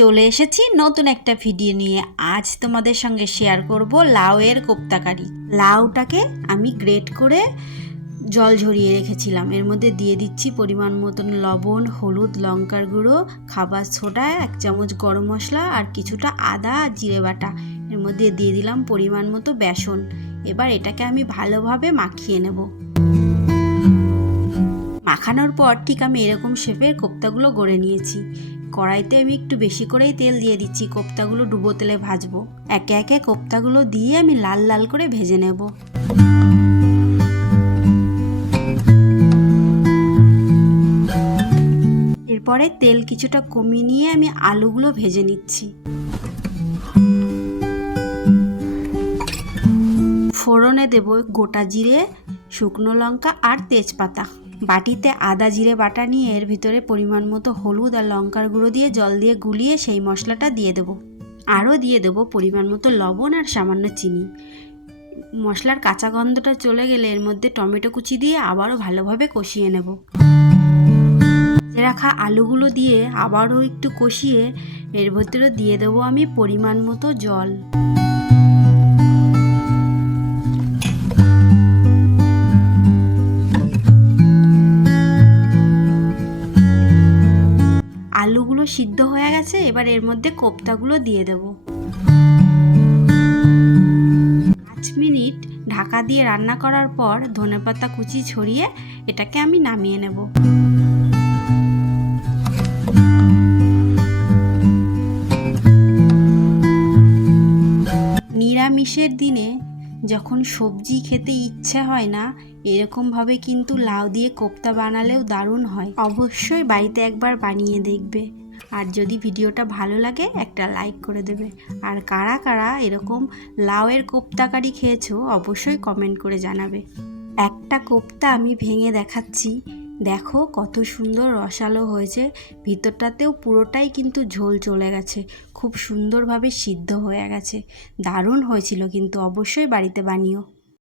চলে এসেছি নতুন একটা ভিডিও নিয়ে। আজ তোমাদের সঙ্গে শেয়ার করব লাউয়ের কোপ্তা কারি। লাউটাকে আমি গ্রেট করে জল ঝরিয়ে রেখেছিলাম। এর মধ্যে দিয়ে দিচ্ছি পরিমাণ মতন লবণ, হলুদ, লঙ্কার গুঁড়ো, খাবার সোডা, 1 চামচ গরম মশলা আর কিছুটা আদা আর জিরে বাটা। এর মধ্যে দিয়ে দিলাম পরিমাণ মতো বেসন। এবার এটাকে আমি ভালোভাবে মাখিয়ে নেব। মাখানোর পর ঠিক আমি এরকম শেপের কোপ্তাগুলো গড়ে নিয়েছি। কড়াইতে আমি একটু বেশি করেই তেল দিয়ে দিচ্ছি, কোপ্তাগুলো ডুবো তেলে ভাজবো। একে একে কোপ্তাগুলো দিয়ে আমি লাল লাল করে ভেজে নেব। এরপরে তেল কিছুটা কমিয়ে নিয়ে আমি আলুগুলো ভেজে নিচ্ছি। ফোড়নে দেব গোটা জিরে, শুকনো লঙ্কা আর তেজপাতা। বাটিতে আদা জিরে বাটা নিয়ে এর ভিতরে পরিমাণ মতো হলুদ আর লঙ্কার গুঁড়ো দিয়ে জল দিয়ে গুলিয়ে সেই মশলাটা দিয়ে দেব। আরও দিয়ে দেব পরিমাণ মতো লবণ আর সামান্য চিনি। মশলার কাঁচা গন্ধটা চলে গেলে এর মধ্যে টমেটো কুচি দিয়ে আবারও ভালোভাবে কষিয়ে নেব। রাখা আলুগুলো দিয়ে আবারও একটু কষিয়ে এর ভিতরে দিয়ে দেবো আমি পরিমাণ মতো জল। আলুগুলো সিদ্ধ হয়ে গেছে, এবার এর মধ্যে কোপ্তাগুলো দিয়ে দেব। 5 মিনিট ঢাকা দিয়ে রান্না করার পর ধনেপাতা কুচি ছড়িয়ে এটাকে আমি নামিয়ে নেব। নিরামিষের দিনে যখন সবজি খেতে ইচ্ছে হয় না, এরকমভাবে কিন্তু লাউ দিয়ে কোপ্তা বানালেও দারুণ হয়। অবশ্যই বাড়িতে একবার বানিয়ে দেখবে। আর যদি ভিডিওটা ভালো লাগে একটা লাইক করে দেবে। আর কারা কারা এরকম লাউয়ের কোপ্তা কারি খেয়েছো অবশ্যই কমেন্ট করে জানাবে। একটা কোপ্তা আমি ভেঙে দেখাচ্ছি, দেখো কত সুন্দর রসালো হয়েছে। ভিতরটাতেও পুরোটাই কিন্তু ঝোল চলে গেছে, খুব সুন্দরভাবে সিদ্ধ হয়ে গেছে। দারুণ হয়েছিল কিন্তু, অবশ্যই বাড়িতে বানিও।